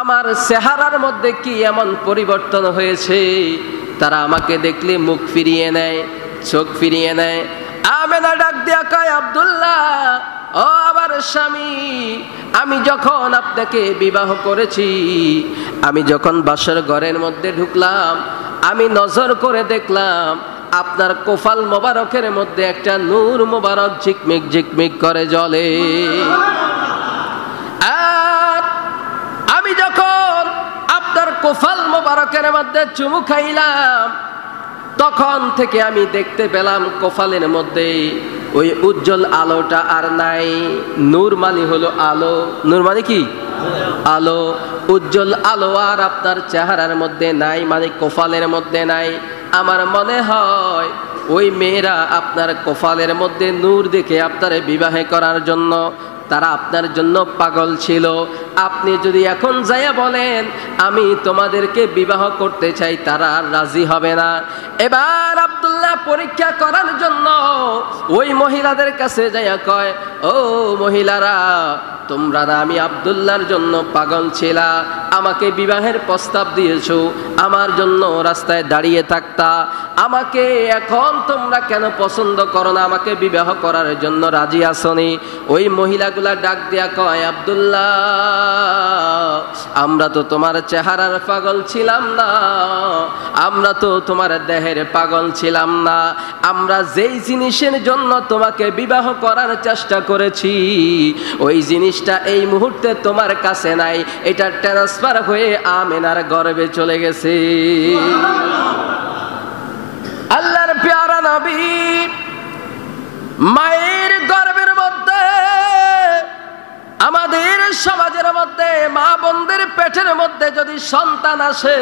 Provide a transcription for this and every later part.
আমার চেহারার মধ্যে কি এমন পরিবর্তন হয়েছে, তারা আমাকে দেখলে মুখ ফিরিয়ে নেয়, চোখ ফিরিয়ে নেয়। আমেনা ডাক দিয়া কয়, আব্দুল্লাহ, ও আমার স্বামী, আমি যখন আপনাকে বিবাহ করেছি, আমি যখন বাসর ঘরের মধ্যে ঢুকলাম, আমি নজর করে দেখলাম আপনার কোফাল মোবারকের মধ্যে একটা নূর মোবারক ঝিকমিক ঝিকমিক করে জ্বলে। আর আমি যখন আপনার কোফাল মোবারকের মধ্যে চুমু খাইলাম, তখন থেকে আমি দেখতে পেলাম কোফালের মধ্যে ওই উজ্জ্বল আলোটা আর নাই। নূর মানে হলো আলো, নূর মানে কি? আলো। উজ্জ্বল আলো আর আপনার চেহারার মধ্যে নাই, মানে কোফালের মধ্যে নাই। আমার মনে হয় ওই মেয়েরা আপনার কোফালের মধ্যে নূর দেখে আপনার বিবাহে করার জন্য তারা আপনার জন্য পাগল ছিল। আপনি যদি এখন যাইয়া বলেন আমি তোমাদেরকে বিবাহ করতে চাই, তারা রাজি হবে না। এবার আব্দুল্লাহ পরীক্ষা করার জন্য ওই মহিলাদের কাছে যাইয়া কয়, ও মহিলারা, তোমরা না আমি আব্দুল্লাহর জন্য পাগল ছিলা, আমাকে বিবাহের প্রস্তাব দিয়েছো, আমার জন্য রাস্তায় দাঁড়িয়ে থাকতা, আমাকে এখন তোমরা কেন পছন্দ করো না, আমাকে বিবাহ করার জন্য রাজি আসনি? ওই মহিলাগুলা ডাক দিয়া কয়, আব্দুল্লাহ, আমরা তো তোমার চেহারার পাগল ছিলাম না, আমরা তো তোমার দেহের পাগল ছিলাম না, আমরা যেই জিনিসের জন্য তোমাকে বিবাহ করার চেষ্টা করেছি ওই জিনিসটা এই মুহূর্তে তোমার কাছে নাই, এটা ট্রান্সফার হয়ে আমেনার গর্ভে চলে গেছে। আল্লাহর প্যারা নবী মায়ের গর্ভের মধ্যে, আমাদের সমাজের মধ্যে মা বোনদের পেটের মধ্যে যদি সন্তান আসে,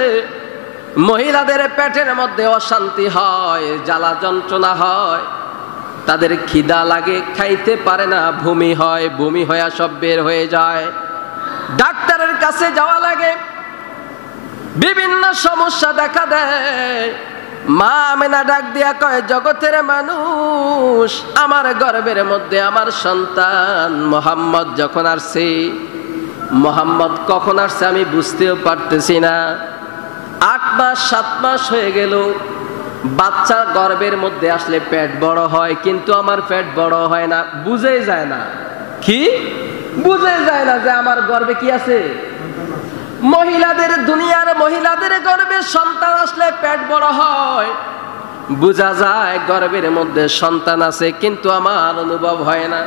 মহিলাদের পেটের মধ্যে অশান্তি হয়, জ্বালা যন্ত্রণা হয়, তাদের খিদা লাগে, খাইতে পারে না, বমি হয়, বমি হয়ে সব বের হয়ে যায়, ডাক্তারের কাছে যাওয়া লাগে, বিভিন্ন সমস্যা দেখা দেয়। মা আমেনা ডাক দিয়া কয়, জগতের মানুষ, আমার গর্ভের মধ্যে আমার সন্তান মোহাম্মদ যখন আসছে, মোহাম্মদ কখন আসছে আমি বুঝতেও পারতেছি না। 8 মাস 7 মাস হয়ে গেল, বাচ্চা গর্ভের মধ্যে আসলে পেট বড় হয়, কিন্তু আমার পেট বড় হয় না, বুঝেই যায় না। কি বুঝে যায় না যে আমার গর্ভে কি আছে? মহিলাদের, দুনিয়ার মহিলাদের গর্ভে সন্তান আসলে পেট বড় হয়, বোঝা যায় গর্ভের মধ্যে সন্তান আছে, কিন্তু আমার অনুভব হয় না।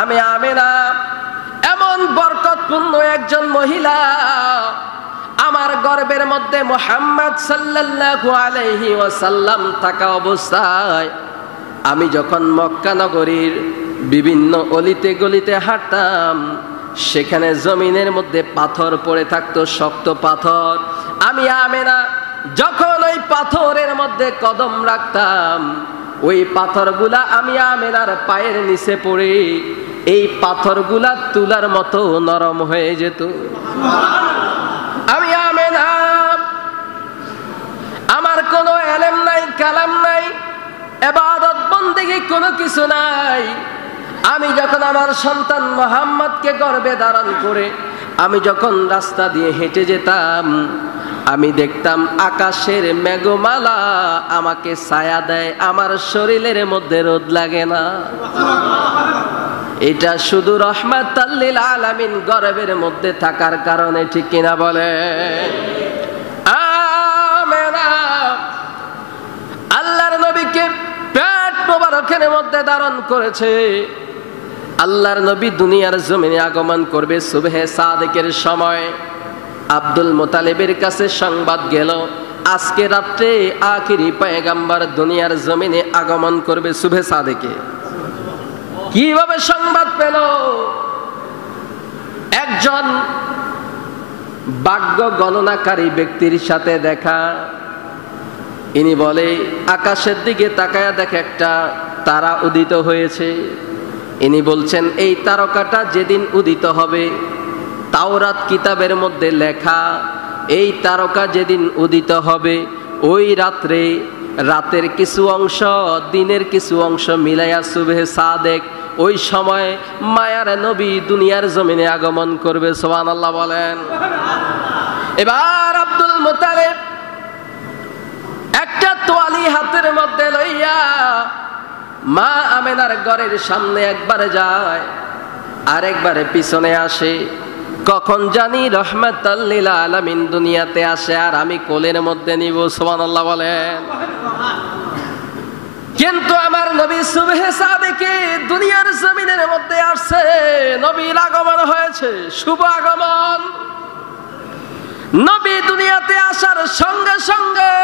আমি আমেনা এমন বরকতপূর্ণ একজন মহিলা, আমার গর্ভের মধ্যে মুহাম্মদ সাল্লাল্লাহু আলাইহি ওয়াসাল্লাম থাকা অবস্থায় আমি যখন মক্কা নগরীর বিভিন্ন অলিতে গলিতে হাঁটতাম, সেখানে জমিনের মধ্যে পাথর পড়ে থাকতো, শক্ত পাথর। আমি আমেনা যখন ওই পাথরের মধ্যে কদম রাখতাম, ওই পাথরগুলা আমি আমেনার পায়ের নিচে পড়ে এই পাথরগুলা তুলার মতো নরম হয়ে যেত। আমি আমেনা, আমার কোনো এলেম নাই, কালাম নাই, ইবাদত বন্দেগী কোনো কিছু নাই। আমি যখন আমার সন্তান মুহাম্মদকে গর্ভে ধারণ করে আমি যখন রাস্তা দিয়ে হেঁটে যেতাম, আমি দেখতাম আকাশের মেঘমালা আমাকে ছায়া দেয়, আমার শরীরের মধ্যে রোদ লাগে না। এটা শুধু রাহমাতাল লিল আলামিন গর্ভের মধ্যে থাকার কারণে, ঠিক কিনা বলে? আমেনা আল্লাহর নবীকে পেট মোবারকের মধ্যে ধারণ করেছে। আল্লাহর নবী দুনিয়ার জমিনে আগমন করবে সুবহে সাদেকের সময়। আব্দুল মুতালিবের কাছে সংবাদ গেল, আজকে রাত্রে আখিরি পয়গম্বর দুনিয়ার জমিনে আগমন করবে সুবহে সাদেকে। কিভাবে সংবাদ পেল? একজন ভাগ্য গণনাকারী ব্যক্তির সাথে দেখা। ইনি বলে, আকাশের দিকে তাকায়া দেখে একটা তারা উদিত হয়েছে। ইনি বলছেন, এই তারকাটা যেদিন উদিত হবে, তাওরাত কিতাবের মধ্যে লেখা, এই তারকা যেদিন উদিত হবে ওই রাত্রে, রাতের কিছু অংশ দিনের কিছু অংশ মিলাইয়া সুবহে সাদেক, ওই সময় মায়ার নবী দুনিয়ার জমিনে আগমন করবে। সুবহানাল্লাহ বলেন। এবার আব্দুল মুত্তালিব একটা তোয়ালি হাতের মধ্যে লইয়া মা আমেনার ঘরের সামনে একবারে যায়, আরেকবারে পিছনে আসে। কখন জানি রহমাতাল লিল আলামিন দুনিয়াতে আসে আর আমি কোলের মধ্যে নিব। সুবহানাল্লাহ বলেন। কিন্তু আমার নবী সুবহে সাদিকে দুনিয়ার জমিনের মধ্যে আসছে, নবীর আগমন হয়েছে, শুভ আগমন। নবী দুনিয়াতে আসার সঙ্গে সঙ্গে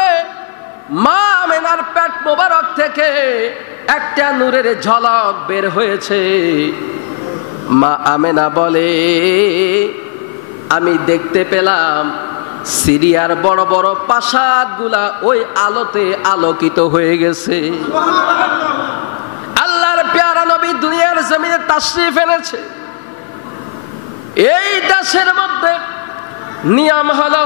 মা আমেনার পেট মোবারক থেকে একটা নূরের ঝলক বের হয়েছে। মা আমেনা বলে, আমি দেখতে পেলাম সিরিয়ার বড় বড় প্রাসাদগুলা ওই আলোতে আলোকিত হয়ে গেছে। আল্লাহর প্যারা নবী দুনিয়ার জমিনে তাশরীফ এনেছে। এই দেশের মধ্যে নিয়ম হলো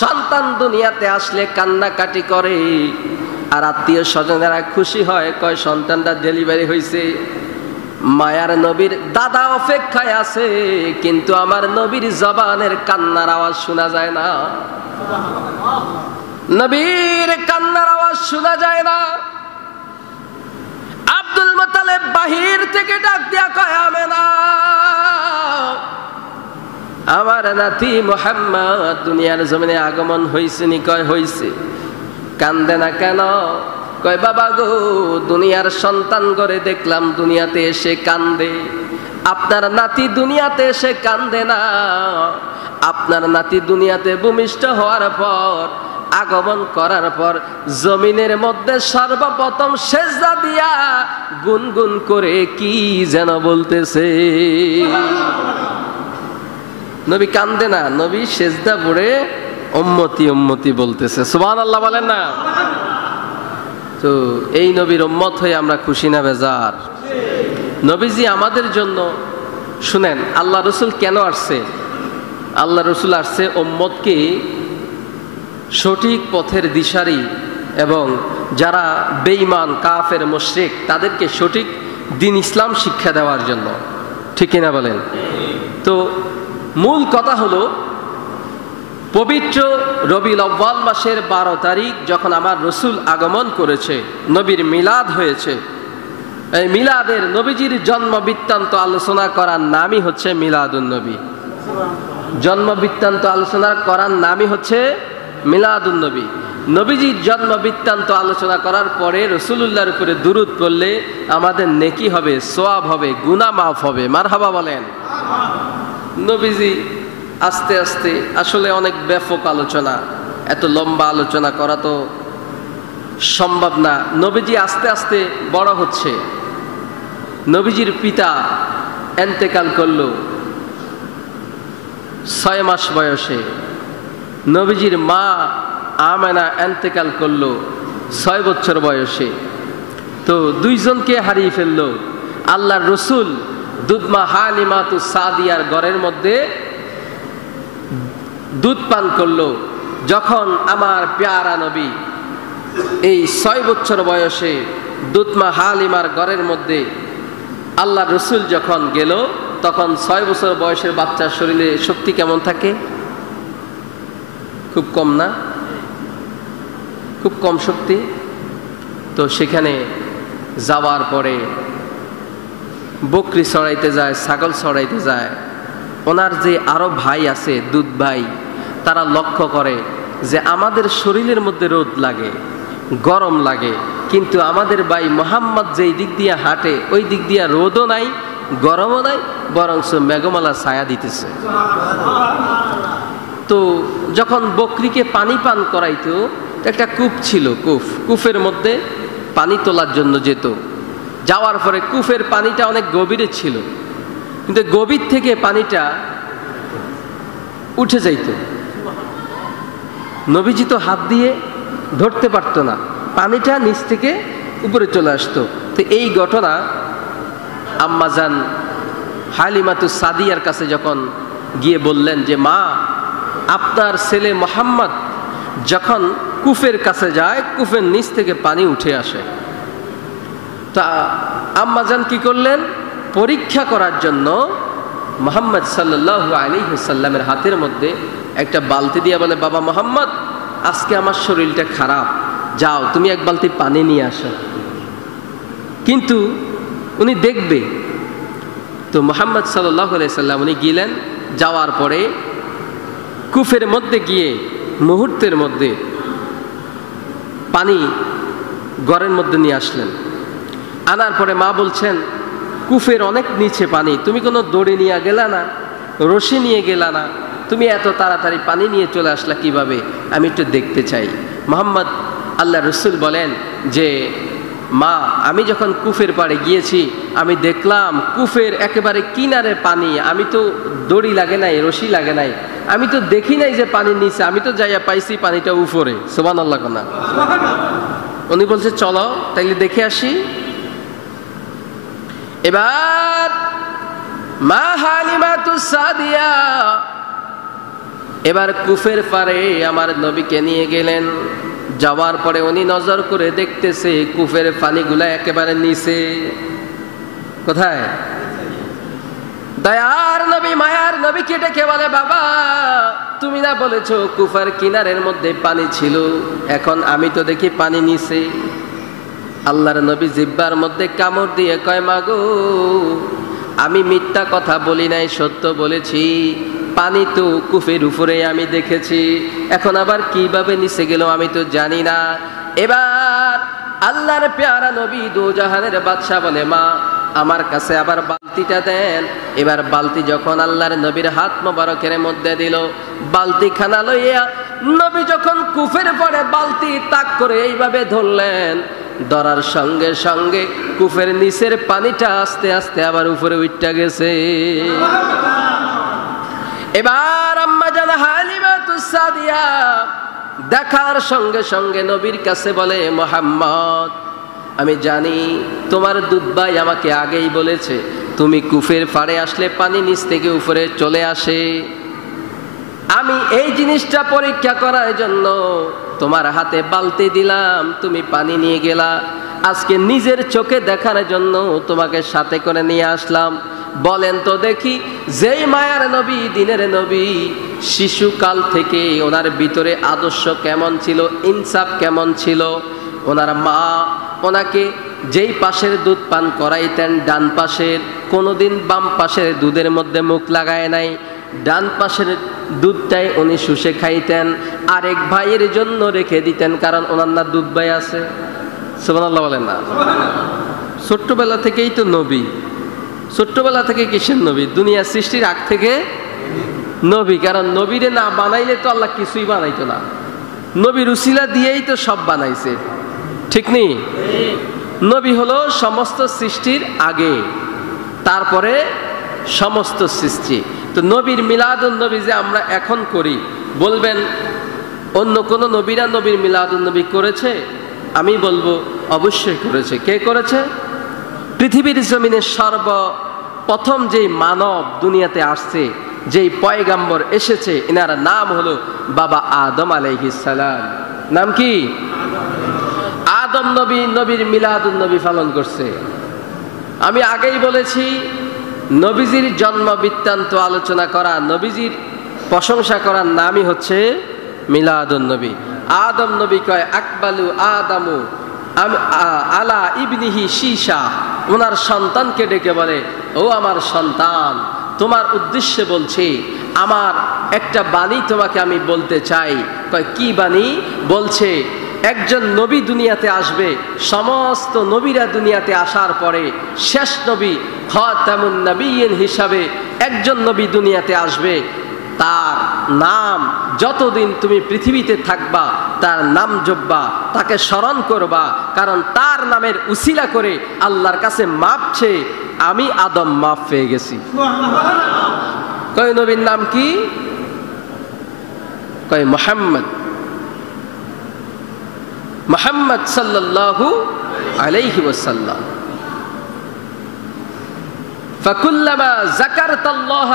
সন্তান দুনিয়াতে আসলে কান্নাকাটি করে, আর আত্মীয় স্বজনেরা খুশি হয়, কয় সন্তানটা ডেলিভারি হয়েছে। মায়ার নবীর দাদা অপেক্ষায় আছে, কিন্তু আমার নবীর জবানের কান্নার আওয়াজ শোনা যায় না। নবীর কান্নার আওয়াজ শোনা যায় না। আব্দুল মুত্তালিব বাহির থেকে ডাক দিয়া কয়, আমেনা, আমার নাতি মুহাম্মদ দুনিয়ার জমিনে আগমন হয়েছে নি? কয় হয়েছে। কান্দে না কেন? কয় বাবা গো, দুনিয়ার সন্তান ঘরে দেখলাম দুনিয়াতে এসে কান্দে, আপনার নাতি দুনিয়াতে এসে কান্দে না। আপনার নাতি দুনিয়াতে ভূমিষ্ঠ হওয়ার পর, আগমন করার পর জমিনের মধ্যে সর্বপ্রথম সেজদা দিয়া গুনগুন করে কি যেন বলতেছে। নবী কান্দে না, নবী সেজদা পড়ে উম্মতি উম্মতি বলতেছে। সুবহানাল্লাহ বলেন না? তো এই নবীর উম্মত হয়ে আমরা খুশি না বেজার? নবীজি আমাদের জন্য, শুনেন, আল্লাহ রসুল কেন আসছে? আল্লাহ রসুল আসছে উম্মতকে সঠিক পথের দিশারি এবং যারা বেঈমান কাফের মুশরিক তাদেরকে সঠিক দ্বীন ইসলাম শিক্ষা দেওয়ার জন্য। ঠিক কিনা বলেন? তো মূল কথা হলো, পবিত্র রবিউল আউয়াল মাসের 12 তারিখ যখন আমার রসুল আগমন করেছে, নবীর মিলাদ হয়েছে। এই মিলাদের, নবীজির জন্ম বৃত্তান্ত আলোচনা করার নামই হচ্ছে মিলাদুন নবী। জন্ম বৃত্তান্ত আলোচনা করার নামই হচ্ছে মিলাদুন নবী। নবীজির জন্ম বৃত্তান্ত আলোচনা করার পরে রসুলুল্লাহর উপরে দুরূদ পড়লে আমাদের নেকি হবে, সওয়াব হবে, গুনাহ মাফ হবে। মারহাবা বলেন। নবীজি আস্তে আস্তে, আসলে অনেক ব্যাপক আলোচনা, এত লম্বা আলোচনা করা তো সম্ভব না। নবীজি আস্তে আস্তে বড় হচ্ছে। নবীজির পিতা এন্তেকাল করলো 6 মাস বয়সে। নবীজির মা আমেনা এন্তেকাল করলো 6 বছর বয়সে। তো দুইজনকে হারিয়ে ফেললো। আল্লাহর রসুল দুধমা হালিমাতুস সাদিয়ার ঘরের মধ্যে দুধ পান করলো। যখন আমার প্যারা নবী এই 6 বছর বয়সে দুধমা হালিমার ঘরের মধ্যে আল্লাহ রসুল যখন গেল, তখন 6 বছর বয়সের বাচ্চার শরীরে শক্তি কেমন থাকে? খুব কম না? খুব কম শক্তি। তো সেখানে যাওয়ার পরে বকরি চড়াইতে যায়, ছাগল চড়াইতে যায়। ওনার যে আরো ভাই আছে, দুধ ভাই, তারা লক্ষ্য করে যে আমাদের শরীরের মধ্যে রোদ লাগে, গরম লাগে, কিন্তু আমাদের ভাই মুহাম্মদ যেই দিক দিয়ে হাঁটে ওই দিক দিয়ে রোদও নাই, গরমও নাই, বরঞ্চ মেঘমালা ছায়া দিতেছে। তো যখন বকরিকে পানি পান করাইতো, একটা কূপ ছিল, কূপের মধ্যে পানি তোলার জন্য যেত। যাওয়ার পরে কূপের পানিটা অনেক গভীরে ছিল, কিন্তু গভীর থেকে পানিটা উঠে যাইত। নবীজি তো হাত দিয়ে ধরতে পারত না, পানিটা নিচ থেকে উপরে চলে আসতো। তো এই ঘটনা আম্মাজান হালিমাতুস সাদিয়ার কাছে যখন গিয়ে বললেন যে, মা, আপনার ছেলে মুহাম্মদ যখন কূপের কাছে যায়, কূপের নিচ থেকে পানি উঠে আসে। তা আম্মাজান কি করলেন? পরীক্ষা করার জন্য মুহাম্মদ সাল্লাল্লাহু আলাইহি ওয়াসাল্লামের হাতের মধ্যে একটা বালতি দিয়ে বলে, বাবা মুহাম্মদ, আজকে আমার শরীরটা খারাপ, যাও তুমি এক বালতি পানি নিয়ে আসো। কিন্তু উনি দেখবে। তো মুহাম্মদ সাল্লাল্লাহু আলাইহি ওয়াসাল্লাম উনি গেলেন, যাওয়ার পরে কুফের মধ্যে গিয়ে মুহূর্তের মধ্যে পানি ঘরের মধ্যে নিয়ে আসলেন। আনার পরে মা বলছেন, কুফের অনেক নিচে পানি, তুমি কোনো দড়ি নিয়ে গেলা না, রশি নিয়ে গেলা না, তুমি এত তাড়াতাড়ি পানি নিয়ে চলে আসলা কিভাবে, আমি একটু দেখতে চাই। মুহাম্মদ আল্লাহ রসুল বলেন যে, মা, আমি যখন কুফের পাড়ে গিয়েছি আমি দেখলাম কুফের একেবারে কিনারে পানি, আমি তো দড়ি লাগে নাই, রশি লাগে নাই, আমি তো দেখি নাই যে পানির নিচে, আমি তো যাইয়া পাইছি পানিটা উপরে। সুবহানাল্লাহ না? উনি বলছে, চলো তাইলে দেখে আসি। এবার মা হালিমাতুস সাদিয়া এবার কুফের পারে আমার নবীকে নিয়ে গেলেন। যাওয়ার পরে উনি নজর করে দেখতেছে কুফের পানিগুলা একেবারে নিচে। কোথায়? দয়ার নবী, মায়ার নবী কেটে কে বলে, বাবা তুমি না বলেছো কুফার কিনারের মধ্যে পানি ছিল, এখন আমি তো দেখি পানি নিচে। আল্লাহর নবী জিহ্বার মধ্যে কামড় দিয়ে কয়, মাগো আমি মিথ্যা কথা বলি নাই, সত্য বলেছি, পানি তো কুফের উপরে আমি দেখেছি, এখন আবার কিভাবে নিচে গেল আমি তো জানি না। এবার আল্লাহর পেয়ারা নবী দু জাহানের বাদশা বলে, মা আমার কাছে আবার বালতিটা দেন। এবার বালতি যখন আল্লাহর নবীর হাত মোবারকের মধ্যে দিল, বালতি খানা লইয়া নবী যখন কুফের পরে বালতি তাক করে এইভাবে ধরলেন, ধরার সঙ্গে সঙ্গে কুফের নিচের পানিটা আস্তে আস্তে আবার উপরে উঠতে গেছে। এবার আম্মা জান হালিমাতুস সাদিয়া দেখার সঙ্গে সঙ্গে নবীর কাছে বলে, মুহাম্মদ আমি জানি তোমার দুধভাই আমাকে আগেই বলেছে তুমি কুফের পাড়ে আসলে পানি নিচ থেকে উপরে চলে আসে। আমি এই জিনিসটা পরীক্ষা করার জন্য তোমার হাতে বালতি দিলাম, তুমি পানি নিয়ে গেলা, আজকে নিজের চোখে দেখার জন্য তোমাকে সাথে করে নিয়ে আসলাম। বলেন তো দেখি, যেই মায়ার নবী, দিনের নবী, শিশুকাল থেকে ওনার ভিতরে আদর্শ কেমন ছিল, ইনসাফ কেমন ছিল। ওনার মা ওনাকে যেই পাশের দুধ পান করাইতেন, ডান পাশের, কোনোদিন বাম পাশের দুধের মধ্যে মুখ লাগায় নাই, ডান পাশের দুধটাই উনি শুষে খাইতেন, আরেক ভাইয়ের জন্য রেখে দিতেন, কারণ ওনার না দুধ ভাই আছে। সুবহানাল্লাহ বলেন না? ছোট্টবেলা থেকেই তো নবী, ছোট্টবেলা থেকে কিসের নবী? দুনিয়া সৃষ্টির আগ থেকে নবী, কারণ নবীরে না বানাইলে তো আল্লাহ কিছুই বানাইতো না, নবীর উসিলা দিয়েই তো সব বানাইছে, ঠিক নেই? নবী হলো সমস্ত সৃষ্টির আগে, তারপরে সমস্ত সৃষ্টি। তো নবীর মিলাদুন নবী যে আমরা এখন করি, বলবেন অন্য কোন নবীরা নবীর মিলাদুন নবী করেছে? আমি বলবো অবশ্যই করেছে। কে করেছে? পৃথিবীর জমিনে সর্বপ্রথম যেই মানব দুনিয়াতে আসছে, যেই পয়গাম্বর এসেছে, এনার নাম হলো বাবা আদম আলাইহিস সালাম। নাম কি? আদম নবী নবীর মিলাদুন নবী পালন করছে। আমি আগেই বলেছি, নবীজির জন্ম বৃত্তান্ত আলোচনা করা, নবীজির প্রশংসা করার নামই হচ্ছে মিলাদুন নবী। আদম নবী কয়, আকবালু আদামু আলা ইবনিহি শীশা, ওনার সন্তানকে ডেকে বলে, ও আমার সন্তান, তোমার উদ্দেশ্যে বলছি, আমার একটা বাণী তোমাকে আমি বলতে চাই। কয়, কি বাণী? বলছে, একজন নবী দুনিয়াতে আসবে, সমস্ত নবীরা দুনিয়াতে আসার পরে শেষ নবী খাতামুন নবিয়্যিন হিসাবে একজন নবী দুনিয়াতে আসবে, তার নাম যতদিন তুমি পৃথিবীতে থাকবা তার নাম জপবা, তাকে স্মরণ করবা, কারণ তার নামের উসিলা করে আল্লাহর কাছে মাপ চেয়ে আমি আদম মাপ পেয়ে গেছি। কয় নবীর নাম কি? কয় মুহাম্মদ। মুহাম্মদ সাল্লাল্লাহু আলাইহি ওয়াসাল্লাম। ফাকুল্লামা যাকারতাল্লাহ,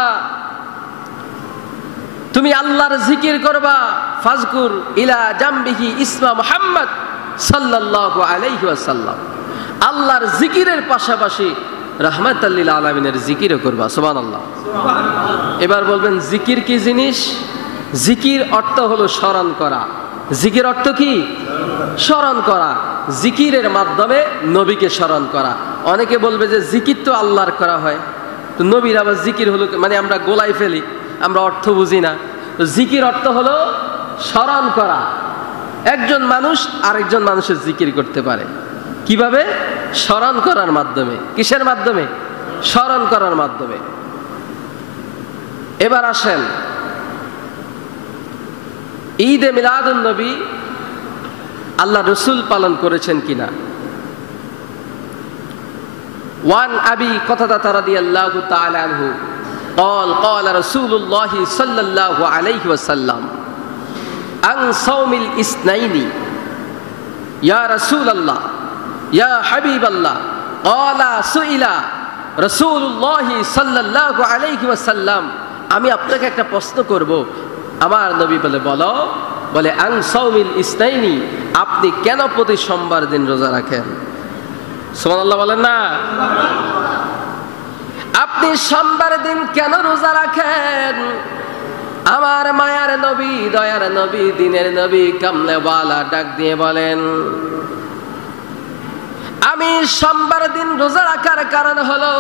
তুমি আল্লাহর জিকির করবা, ফাজকুর ইলা জামবিহি ইসমা মুহাম্মদ সাল্লাল্লাহু আলাইহি ওয়াসাল্লাম। আল্লাহর জিকিরের পাশাপাশি রাহমাতাল লিল আলামিনের জিকিরও করবা। সুবহানাল্লাহ। এবার বলবেন জিকির কি জিনিস? জিকির অর্থ হলো স্মরণ করা। জিকির অর্থ কি? স্মরণ করা। জিকিরের মাধ্যমে নবীকে স্মরণ করা। অনেকে বলবে যে জিকির তো আল্লাহর করা হয়, তো নবীর আবার জিকির হলো, মানে আমরা গোলাই ফেলি, আমরা অর্থ বুঝি না। তো জিকির অর্থ হলো স্মরণ করা। একজন মানুষ আরেকজন মানুষের জিকির করতে পারে কিভাবে? স্মরণ করার মাধ্যমে। কিসের মাধ্যমে? স্মরণ করার মাধ্যমে। এবার আসেন ঈদে মিলাদুন নবী আল্লাহ রসুল পালন করেছেন কিনা। ওয়ান আবি কতাদা রাদিয়াল্লাহু তাআলা আনহু قال قال رسول الله صلى الله عليه وسلم عن صوم الاثنين يا رسول الله يا حبيب الله قال سئل رسول الله صلى الله عليه وسلم আমি আপনাকে একটা প্রশ্ন করব। আমার নবী বলো আন সাওমিল ইসনাইনি, আপনি কেন প্রতি সোমবার দিন রোজা রাখেন? সুবহানাল্লাহ বলেন না। আপনি সোমবার দিন কেন রোজা রাখেন? আমার মায়ার নবী, দয়ার নবী, দিনের নবী কামলেওয়ালা ডাক দিয়ে বলেন, আমি সোমবার দিন রোজা রাখার কারণ হলো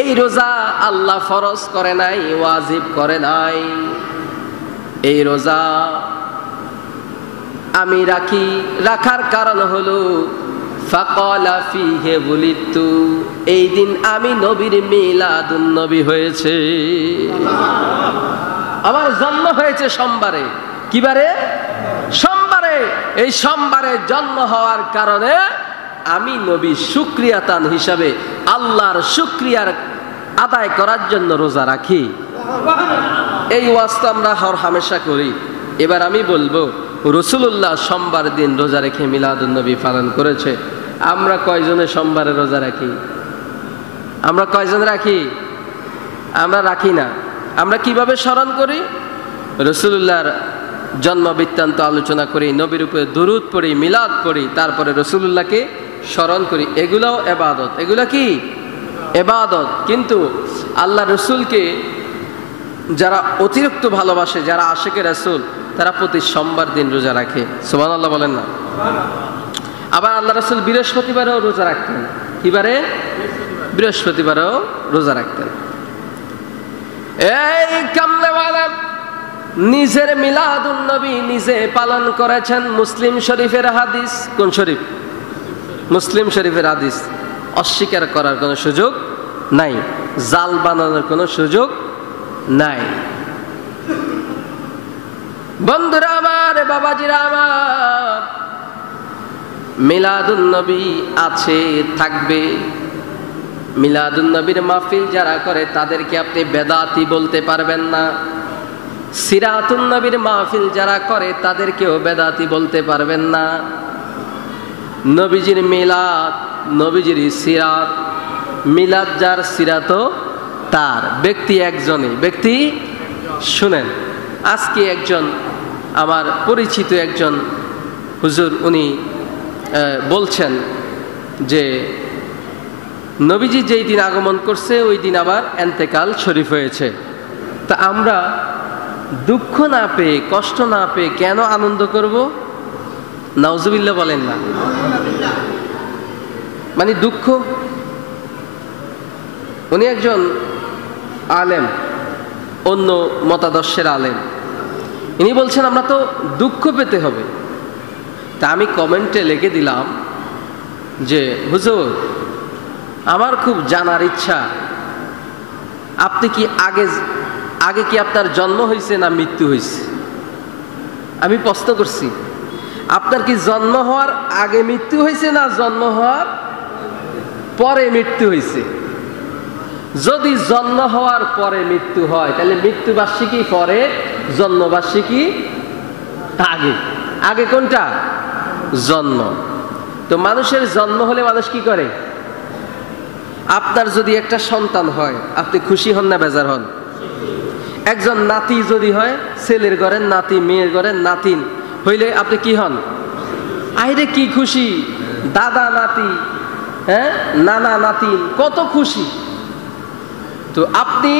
এই রোজা আল্লাহ ফরজ করে নাই, ওয়াজিব করে নাই। এই রোজা আমি রাখার কারণ হলো ফাকালা ফিহি বুলিতু, এই দিন আমি নবীর মিলাদুন নবী হয়েছে, আমার জন্ম হয়েছে সোমবারে। কিবারে? সোমবারে। এই সোমবারে জন্ম হওয়ার কারণে আমি নবী শুকরিয়াতান হিসাবে আল্লাহর শুকরিয়ার আদায় করার জন্য রোজা রাখি। এই ওয়াজটা আমরা হর হামেশা করি। এবার আমি বলবো রাসূলুল্লাহ সোমবার দিন রোজা রেখে মিলাদুন নবী পালন করেছে। আমরা কয়জনে সোমবারে রোজা রাখি? আমরা কয়জন রাখি? আমরা রাখি না। আমরা কিভাবে স্মরণ করি? রাসূলুল্লাহর জন্ম বৃত্তান্ত আলোচনা করি, নবীর উপরে দুরূদ পড়ি, মিলাদ পড়ি, তারপরে রাসূলুল্লাহকে স্মরণ করি। এগুলাও ইবাদত। এগুলা কি? ইবাদত। কিন্তু আল্লাহ রসুলকে যারা অতিরিক্ত ভালোবাসে, যারা আশিকে রাসূল, তারা প্রতি সোমবার দিন রোজা রাখে। সুবহানাল্লাহ বলেন না। আবার আল্লাহ রসুল বৃহস্পতিবারেও রোজা রাখতেন। কিবারে? বৃহস্পতিবারেও রোজা রাখতেন। এই কামলেওয়ালা নিজের মিলাদুন নবী নিজে পালন করেছেন। মুসলিম শরীফের হাদিস। কোন শরীফ? মুসলিম শরীফের হাদিস। অস্বীকার করার কোনো সুযোগ নাই, জাল বানানোর কোনো সুযোগ নাই। বন্ধুরা আমার, বাবাজিরা আমার, মিলাদুন নবী আছে, থাকবে। মিলাদুন নবীর মাহফিল যারা করে তাদেরকে আপনি বেদাতি বলতে পারবেন না। সিরাতুন নবীর মাহফিল যারা করে তাদেরকেও বেদাতি বলতে পারবেন না। নবীজির মিলাদ, নবীজির সিরাত, মিলাদ যার, সিরাতও তার। ব্যক্তি একজনই। ব্যক্তি শুনেন, আজকে একজন আমার পরিচিত একজন হুজুর, উনি বলছেন যে নবীজি যেই দিন আগমন করছে ওই দিন আবার এন্তেকাল শরীফ হয়েছে। তা আমরা দুঃখ না পেয়ে, কষ্ট না পেয়ে কেন আনন্দ করব? নাউজুবিল্লাহ বলেন না। মানে দুঃখ। উনি একজন আলেম, অন্য মতাদর্শের আলেম। ইনি বলছেন আমরা তো দুঃখ পেতে হবে। তা আমি কমেন্টে লিখে দিলাম যে হুজুর, আমার খুব জানার ইচ্ছা, আপনি কি আগে কি আপনার জন্ম হয়েছে না মৃত্যু হয়েছে? আমি প্রশ্ন করছি, আপনার কি জন্ম হওয়ার আগে মৃত্যু হয়েছে না জন্ম হওয়ার পরে মৃত্যু হয়েছে? যদি জন্ম হওয়ার পরে মৃত্যু হয় তাহলে মৃত্যুবার্ষিকী পরে, জন্মবার্ষিকী আগে। আগে কোনটা? জন্ম। তো মানুষের জন্ম হলে মানুষ কি করে? আপনার যদি একটা সন্তান হয় আপনি খুশি হন না বেজার হন? একজন নাতি যদি হয়, ছেলের ঘরের নাতি, মেয়ের ঘরের নাতিন হইলে আপনি কি হন? আইরে কি খুশি, দাদা নাতি হ্যাঁ, নানা নাতিন কত খুশি। তো আপনি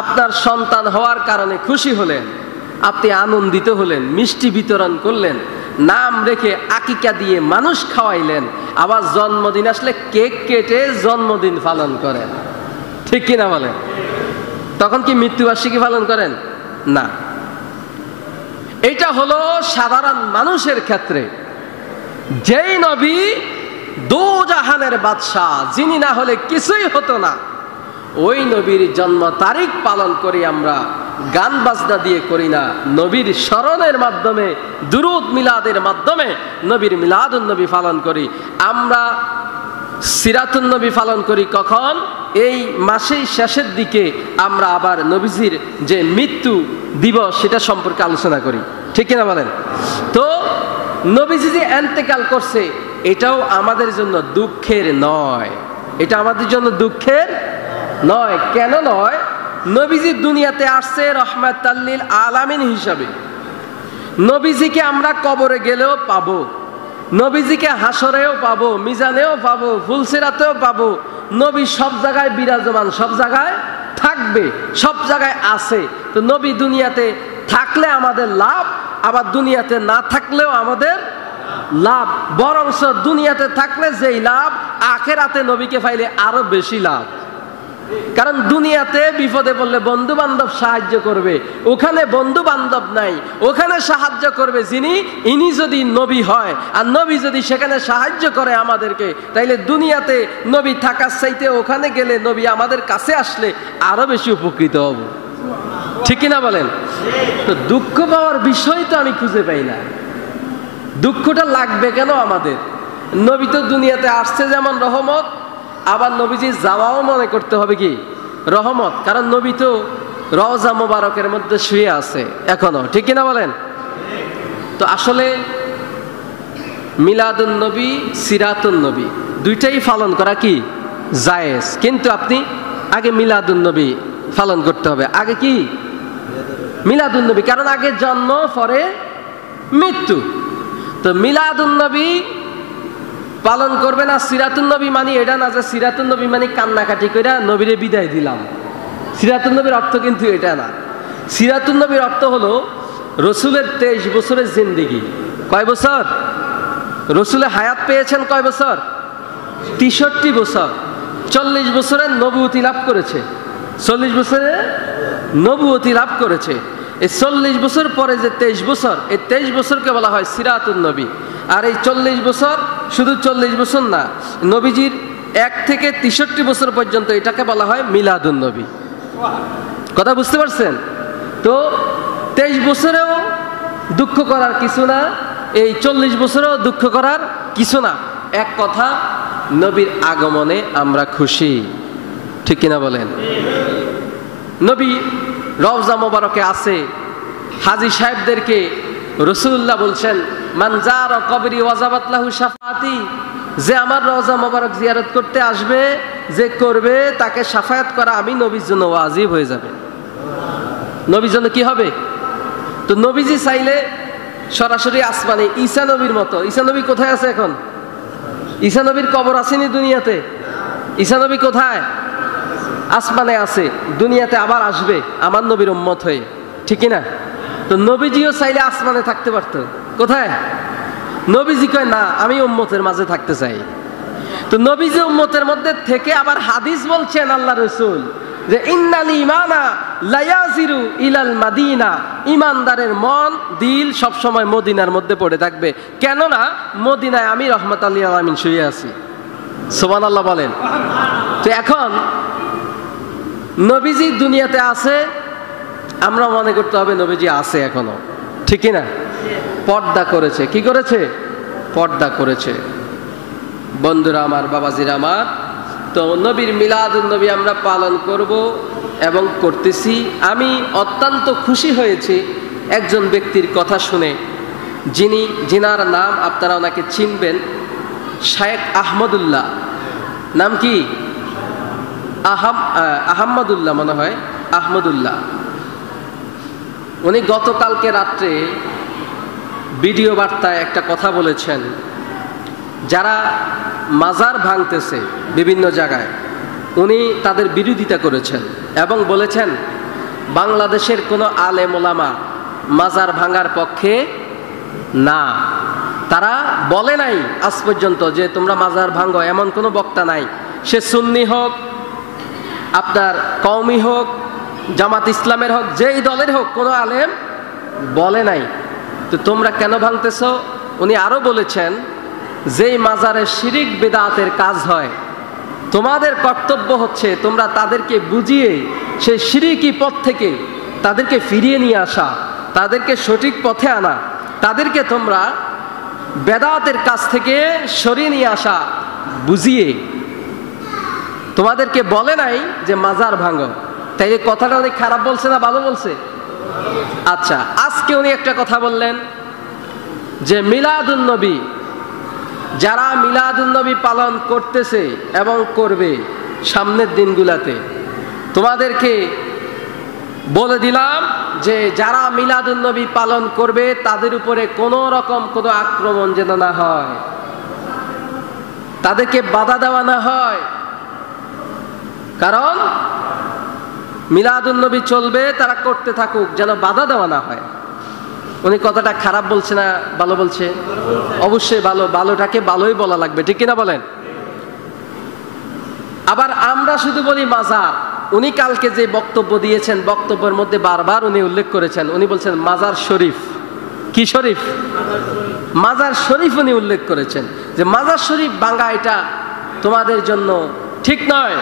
আপনার সন্তান হওয়ার কারণে খুশি হলেন, আপনি আনন্দিত হলেন, মিষ্টি বিতরণ করলেন, নাম রেখে আকিকা দিয়ে মানুষ খাওয়াইলেন, আবার জন্মদিন আসলে কেক কেটে জন্মদিন পালন করেন, ঠিক কিনা বলেন? তখন কি মৃত্যুবার্ষিকী পালন করেন? না। এটা হলো সাধারণ মানুষের ক্ষেত্রে। যেই নবী দোজাহানের বাদশা, যিনি না হলে কিছুই হতো না, ওই নবীর জন্ম তারিখ পালন করি আমরা, গান বাজনা দিয়ে করি না, নবীর স্মরণের মাধ্যমে, দুরুদ মিলাদের মাধ্যমে নবীর মিলাদুন নবী পালন করি আমরা। সিরাতুন নবী পালন করি কখন? এই মাসের শেষের দিকে আমরা আবার নবীজির যে মৃত্যু দিবস সেটা সম্পর্কে আলোচনা করি, ঠিক কিনা বলেন? তো নবীজি যে এন্তেকাল করছে এটাও আমাদের জন্য দুঃখের নয়, এটা আমাদের জন্য দুঃখের নয়। কেন নয়? নবীজি দুনিয়াতে আসছে রহমাতাল লিল আলামিন হিসাবে। নবীজিকে আমরা কবরে গেলেও পাবো, নবীজিকে হাসরেও পাবো, মিজানেও পাবো, ফুলসিরাতেও পাবো। নবী সব জায়গায় বিরাজমান, সব জায়গায় থাকবে, সব জায়গায় আছে। তো নবী দুনিয়াতে থাকলে আমাদের লাভ, আবার দুনিয়াতে না থাকলেও আমাদের লাভ। বরঞ্চ দুনিয়াতে থাকলে যেই লাভ, আখিরাতে নবীকে পাইলে আরো বেশি লাভ। কারণ দুনিয়াতে বিপদে পড়লে বন্ধু বান্ধব সাহায্য করবে, ওখানে বন্ধু বান্ধব নাই, ওখানে সাহায্য করবে যিনি, ইনি যদি নবী হয় আর নবী যদি সেখানে সাহায্য করে আমাদেরকে, তাইলে দুনিয়াতে নবী থাকার চাইতে ওখানে গেলে নবী আমাদের কাছে আসলে আরো বেশি উপকৃত হব, ঠিক কিনা বলেন? তো দুঃখ পাওয়ার বিষয় তো আমি খুঁজে পাই না। দুঃখটা লাগবে কেন আমাদের? নবী তো দুনিয়াতে আসছে যেমন রহমত, আবার নবীজি যাওয়াও মনে করতে হবে কি রহমত। কারণ নবী তো রওজা মোবারকের মধ্যে শুয়ে আছে এখনো, ঠিক কিনা বলেন? তো আসলে মিলাদুন নবী, সিরাতুন নবী দুইটাই পালন করা কি জায়েজ, কিন্তু আপনি আগে মিলাদুন নবী পালন করতে হবে। আগে কি মিলাদুন নবী, কারণ আগে জন্ম পরে মৃত্যু। তো মিলাদুন নবী পালন করবে না। সিরাতুন নবী মানে এটা না যে সিরাতুন নবী মানে কান্নাকাটি করে নবীরে বিদায় দিলাম, সিরাতুন নবীর অর্থ কিন্তু এটা না। সিরাতুন নবীর অর্থ হলো রসুলের 23 বছরের জিন্দেগি। কয় বছর? রসুলের হায়াত পেয়েছেন কয় বছর? 63 বছর। 40 বছরের নবুয়তি লাভ করেছে, 40 বছরে নবুয়তি লাভ করেছে। এই 40 বছর পরে যে 23 বছর, এই 23 বছরকে বলা হয় সিরাতুন নবী। আর এই 40 বছর শুধু 40 বছর না, নবীজির 1 থেকে 63 বছর পর্যন্ত এটাকে বলা হয় মিলাদুন নবী। কথা বুঝতে পারছেন? তো 23 বছরেও দুঃখ করার কিছু না, এই 40 বছরেও দুঃখ করার কিছু না। এক কথা, নবীর আগমনে আমরা খুশি, ঠিক কিনা বলেন? নবী রওজা মোবারকে আছে। হাজী সাহেবদেরকে রাসূলুল্লাহ বলছেন, মান যারা কবরি ওয়াজাবাত লাহু শাফাআতি, যে আমার রওজা মোবারক জিয়ারত করতে আসবে, যে করবে তাকে শাফায়াত করা আমি নবীর জন্য ওয়াজিব হয়ে যাবে। নবীর জন্য কি হবে? তো নবীজি চাইলে সরাসরি আসমানে ঈসা নবীর মতো, ঈসা নবী কোথায় আছে এখন? ঈসা নবীর কবর আসেনি দুনিয়াতে। ঈসা নবী কোথায়? আসমানে আছে। দুনিয়াতে আবার আসবে আমার নবীর উম্মত হয়ে, ঠিক না? তো নবীজিও চাইলে আসমানে থাকতে পারতো। কোথায়? নবীজি কয় না, আমি উম্মতের মাঝে থাকতে চাই। তো নবীজি উম্মতের মধ্যে থেকে আবার হাদিস বলছেন আল্লাহ রাসূল যে ইন্নাল ঈমানা লা ইয়াজিরু ইলাল মাদিনা, ঈমানদারের মন দিল সব সময় মদিনার মধ্যে পড়ে থাকবে। কেননা মদিনায় আমি রাহমাতুল লিল আলামিন শুয়ে আছি। সুবহানাল্লাহ বলেন। তো এখন নবীজি দুনিয়াতে আছে, আমরা মনে করতে হবে নবীজি আছে এখনো, ঠিক না? পর্দা করেছে। কি করেছে? পর্দা করেছে। বন্ধুরা আমার, বাবাজিরা আমার, তো নবীর মিলাদুন নবী আমরা পালন করব এবং করতেছি। আমি অত্যন্ত খুশি হয়েছি একজন ব্যক্তির কথা শুনে, যিনার নাম আপনারা ওনাকে চিনবেন, শায়েখ আহমদুল্লাহ। নাম কি? আহমদুল্লাহ মনে হয়, আহমদুল্লাহ। উনি গতকালকে রাত্রে ভিডিও বার্তায় একটা কথা বলেছেন, যারা মাজার ভাঙতেছে বিভিন্ন জায়গায়, উনি তাদের বিরোধিতা করেছেন এবং বলেছেন বাংলাদেশের কোনো আলেম ওলামা মাজার ভাঙার পক্ষে না। তারা বলে নাই আজ পর্যন্ত যে তোমরা মাজার ভাঙো, এমন কোনো বক্তা নাই। সে সুন্নি হোক, আপনার কওমি হোক, জামাত ইসলামের হোক, যেই দলের হোক, কোনো আলেম বলে নাই। তো তোমরা কেন ভাঙতেছো? উনি আরো বলেছেন যেই মাজারে শিরিক বিদআতের কাজ হয়, তোমাদের কর্তব্য হচ্ছে তোমরা তাদেরকে বুঝিয়ে সেই শিরিকি পথ থেকে তাদেরকে ফিরিয়ে নিয়ে আসা, তাদেরকে সঠিক পথে আনা, তাদেরকে তোমরা বেদাতের কাছ থেকে সরিয়ে নিয়ে আসা বুঝিয়ে। তোমাদেরকে বলে নাই যে মাজার ভাঙো। তাই এই কথাটা উনি খারাপ বলছে না ভালো বলছে? আচ্ছা, আজকে উনি একটা কথা বললেন যে মিলাদুন নবী, যারা মিলাদুন নবী পালন করতেছে এবং করবে সামনের দিনগুলাতে, তোমাদেরকে বলে দিলাম যে যারা মিলাদুন নবী পালন করবে তাদের উপরে কোনো রকম কোনো আক্রমণ যেন না হয়, তাদেরকে বাধা দেওয়া না হয়। কারণ মিলাদুন নবী চলবে, তারা করতে থাকুক, যেন বাধা দেওয়া না হয়। উনি কথাটা খারাপ বলছে না ভালো বলছে? অবশ্যই ভালো, ভালোটাকে ভালোই বলা লাগবে, ঠিক কিনা বলেন? আবার আমরা শুধু বলি মাজার। উনি কালকে যে বক্তব্য দিয়েছেন, বক্তব্যের মধ্যে বারবার উনি উল্লেখ করেছেন, উনি বলছেন মাজার শরীফ। কি শরীফ? মাজার শরীফ উনি উল্লেখ করেছেন যে মাজার শরীফ ভাঙা এটা তোমাদের জন্য ঠিক নয়,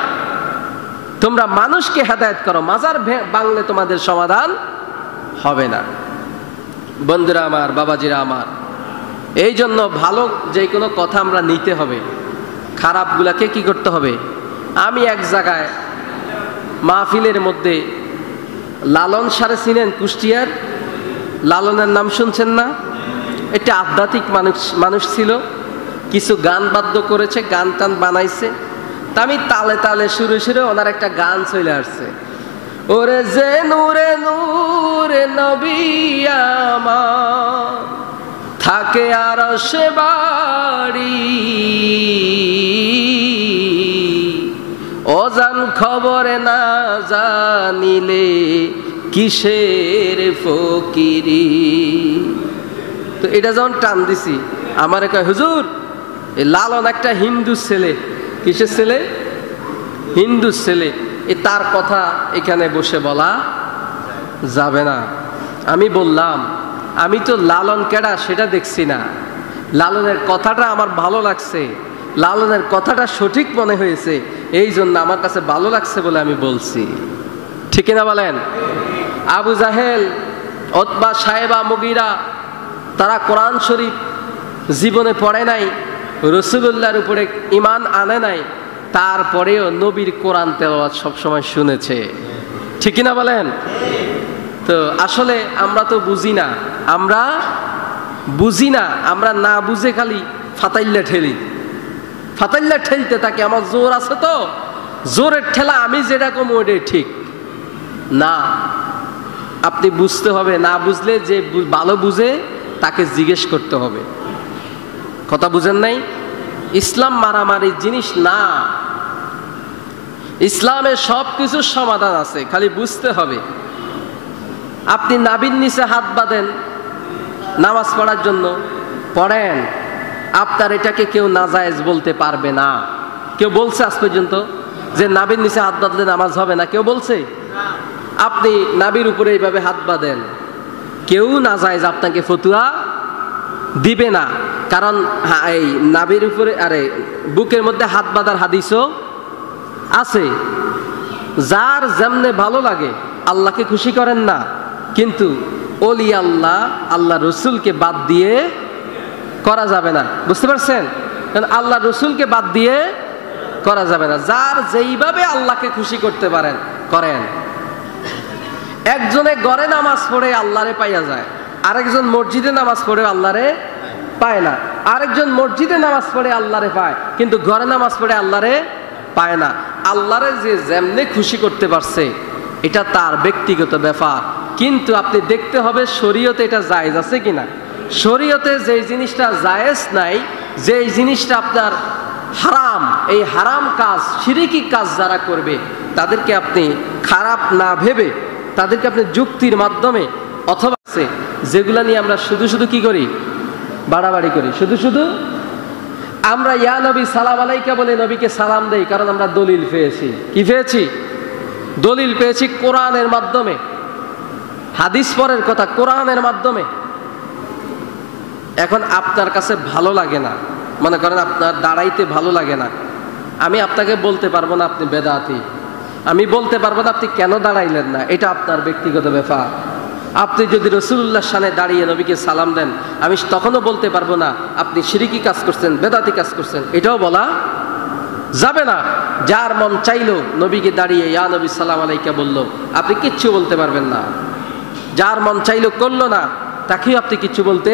তোমরা মানুষকে হেদায়েত করো, মাজার ভাঙলে তোমাদের সমাধান হবে না। বন্ধুরা আমার, বাবাজিরা আমার, এই জন্য ভালো যে কোনো কথা আমরা নিতে হবে, খারাপগুলাকে কি করতে হবে? আমি এক জায়গায় মাহফিলের মধ্যে লালন সারে চিনেন? কুষ্টিয়ার লালনের নাম শুনছেন না? এটা আধ্যাত্মিক মানুষ ছিল, কিছু গান বাদ্য করেছে, গান টান বানাইছে। তা আমি তালে তালে সুরে সুরে ওনার একটা গান চলে আসছে, ওরে যে নূরে নূরে নবী আমার থাকে আরশে বাড়ি, অজান খবরে না জানিলে কিসের ফকিরি। তো এটা যখন টান দিছি, আমার কয় হুজুর এই লালন একটা হিন্দু ছেলে। কিসের ছেলে? হিন্দু ছেলে। তার কথা এখানে বসে বলা যাবে না। আমি বললাম আমি তো লালন কেডা সেটা দেখছি না, লালনের কথাটা আমার ভালো লাগছে, লালনের কথাটা সঠিক মনে হয়েছে, এই জন্য আমার কাছে ভালো লাগছে বলে আমি বলছি, ঠিক না বলেন? আবু জাহেল, ওতবা, সাহেবা, মুগিরা, তারা কোরআন শরীফ জীবনে পড়ে নাই, রাসূলুল্লাহর উপরে ঈমান আনে নাই, তারপরেও নবীর কোরআন তেলাওয়াত সবসময় শুনেছে, ঠিক না বলেন? তো আসলে আমরা তো বুঝি না, আমরা না বুঝে খালি ফাতাইল্লা ঠেলি, ফাতাইল্লা ঠেলতে থাকি। আমার জোর আছে তো, জোরের ঠেলা আমি যেটা কম ওইটাই ঠিক না। আপনি বুঝতে হবে, না বুঝলে যে ভালো বুঝে তাকে জিজ্ঞেস করতে হবে। কথা বুঝেন নাই? ইসলাম মারামারির জিনিস না, ইসলামে সব কিছুর সমাধান আছে, খালি বুঝতে হবে। আপনি নাভির নিচে হাত বাঁধেন নামাজ পড়ার জন্য, পড়েন, আপনার এটাকে কেউ নাজায়েজ বলতে পারবে না। কেউ বলছে আজ পর্যন্ত যে নাভির নিচে হাত বাঁধলে নামাজ হবে না? কেউ বলছে? আপনি নাভির উপরে এইভাবে হাত বাঁধেন, কেউ নাজায়েজ আপনাকে ফতুয়া দিবে না। কারণ এই নাভির উপরে, আরে বুকের মধ্যে হাত বাঁধার হাদিসও আছে। যার যেমনে ভালো লাগে, আল্লাহকে খুশি করেন না, কিন্তু ওলি আল্লাহ, আল্লাহ রসুলকে বাদ দিয়ে করা যাবে না, বুঝতে পারছেন? কারণ আল্লাহ রসুলকে বাদ দিয়ে করা যাবে না। যার যেইভাবে আল্লাহকে খুশি করতে পারেন করেন। একজনে ঘরে নামাজ পড়ে আল্লাহরে পাইয়া যায়, আরেকজন মসজিদে নামাজ পড়ে আল্লাহরে পায় না, আরেকজন মসজিদে নামাজ পড়ে আল্লাহরে পায়, কিন্তু ঘরে নামাজ পড়ে আল্লাহরে পায় না। আল্লাহরে যে যেমনে খুশি করতে পারছে এটা তার ব্যক্তিগত ব্যাপার, কিন্তু আপনি দেখতে হবে শরীয়তে এটা জায়েজ আছে কিনা। শরীয়তে যে জিনিসটা জায়েজ নাই, যে জিনিসটা আপনার হারাম, এই হারাম কাজ, শিরকি কাজ যারা করবে তাদেরকে আপনি খারাপ না ভেবে তাদেরকে আপনি যুক্তির মাধ্যমে, অথবা যেগুলা নিয়ে আমরা শুধু শুধু কি করি, বাড়াবাড়ি করি, শুধু শুধু আমরা ইয়া নবী সালাম আলাইকা বলে নবীকে সালাম দেই, কারণ আমরা দলিল পেয়েছি। কি পেয়েছি? দলিল পেয়েছি কোরআনের মাধ্যমে, হাদিস পরের কথা কোরআনের মাধ্যমে। এখন আপনার কাছে ভালো লাগে না, মনে করেন আপনার দাঁড়াইতে ভালো লাগে না, আমি আপনাকে বলতে পারবো না আপনি বেদাতি, আমি বলতে পারবো না আপনি কেন দাঁড়াইলেন না, এটা আপনার ব্যক্তিগত ব্যাপার। আপনি যদি রাসূলুল্লাহর সামনে দাঁড়িয়ে নবীকে সালাম দেন, আমি তখনও বলতে পারবো না আপনি শিরকি কাজ করছেন, বেদাতি কাজ করছেন, এটাও বলা যাবে না। যার মন চাইলো নবীকে দাঁড়িয়ে ইয়া নবী সালাম আলাইকা বললো, আপনি কিচ্ছু বলতে পারবেন না। যার মন চাইলো করলো না, তাকেও আপনি কিচ্ছু বলতে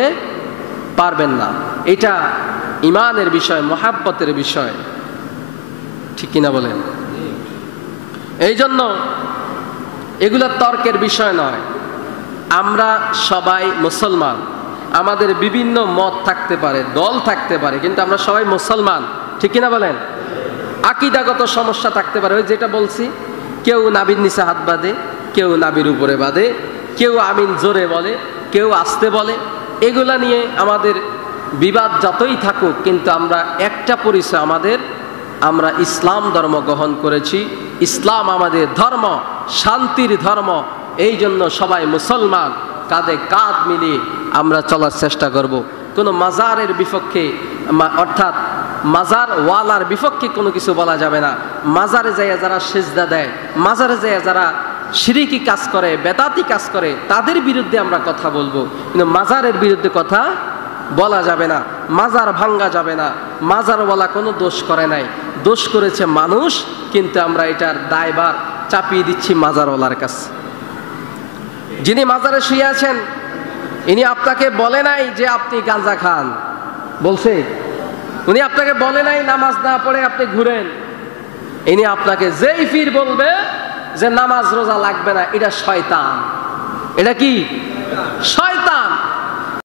পারবেন না। এটা ঈমানের বিষয়, মুহাব্বতের বিষয়, ঠিক কিনা বলেন? এই জন্য এগুলো তর্কের বিষয় নয়। আমরা সবাই মুসলমান, আমাদের বিভিন্ন মত থাকতে পারে, দল থাকতে পারে, কিন্তু আমরা সবাই মুসলমান, ঠিক কিনা বলেন? আকীদাগত সমস্যা থাকতে পারে, ওই যেটা বলছি, কেউ নাবির নিচে হাত বাঁধে, কেউ নাবির উপরে বাঁধে, কেউ আমিন জোরে বলে, কেউ আস্তে বলে, এগুলা নিয়ে আমাদের বিবাদ যতই থাকুক, কিন্তু আমরা একটা পরিচয় আমাদের, আমরা ইসলাম ধর্ম গ্রহণ করেছি। ইসলাম আমাদের ধর্ম, শান্তির ধর্ম। এই জন্য সবাই মুসলমান, কাঁধে কাঁধ মিলিয়ে আমরা চলার চেষ্টা করব। কোনো মাজারের বিপক্ষে, অর্থাৎ মাজার ওয়ালার বিপক্ষে কোনো কিছু বলা যাবে না। মাজারে যাইয়া যারা সিজদা দেয়, মাজারে যাইয়া যারা শিরকি কাজ করে, বেদাতি কাজ করে, তাদের বিরুদ্ধে আমরা কথা বলবো, কিন্তু মাজারের বিরুদ্ধে কথা বলা যাবে না। মাজার ভাঙ্গা যাবে না। মাজারওয়ালা কোনো দোষ করে নাই, দোষ করেছে মানুষ, কিন্তু আমরা এটার দায়ভার চাপিয়ে দিচ্ছি মাজারওয়ালার কাছে। যিনি মাজারে শুয়ে আছেন, ইনি আপনাকে বলে নাই যে আপনি গাঁজা খান, বলছে? উনি আপনাকে বলে নাই নামাজ না পড়ে আপনি ঘুরেন। ইনি আপনাকে যেই পীর বলবে যে নামাজ রোজা লাগবে না, এটা শয়তান। এটা কি? শয়তান।